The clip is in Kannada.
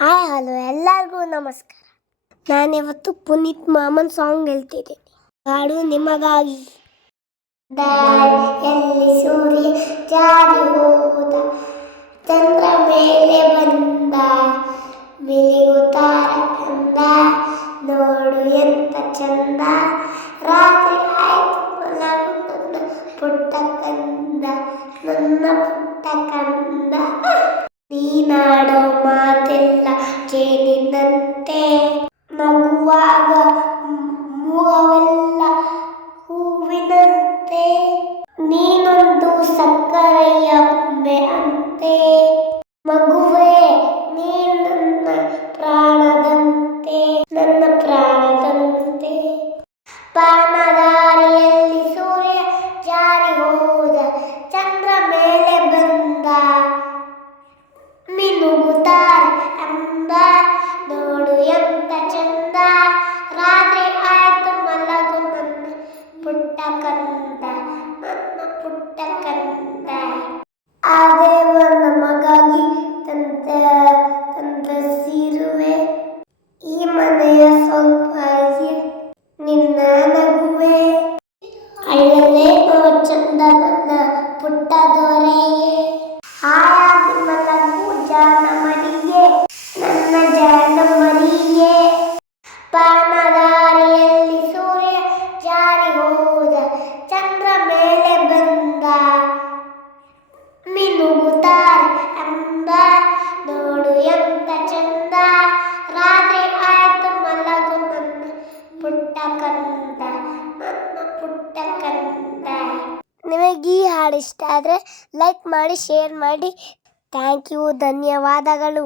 ಹಾಯ್, ಹಲೋ, ಎಲ್ಲರಿಗೂ ನಮಸ್ಕಾರ. ನಾನಿವತ್ತು ಪುನೀತ್ ಮಾಮನ್ ಸಾಂಗ್ ಹೇಳ್ತಿದ್ದೀನಿ. ಹಾಡು ನಿಮಗಾಗಿ. ಎಲ್ಲಿ ಸೂರ್ಯ ಜಾರಿ ಹೋದ, ಚಂದ್ರ ಮೇಲೆ ಬಂದ ಕಂದ, ನೋಡು ಎಂತ ಚಂದ. ರಾತ್ರಿ ಆಯ್ತು ಪುಟ್ಟ ಕಂದ, ನನ್ನ ಪುಟ್ಟ ಕಂದ. ನೀನಾಡೋ رب أنت مغفر ಚಂದ ನಿಮಗೆ ಈ ಹಾಡು ಇಷ್ಟ ಆದರೆ ಲೈಕ್ ಮಾಡಿ ಶೇರ್ ಮಾಡಿ. ಥ್ಯಾಂಕ್ ಯು ಧನ್ಯವಾದಗಳು.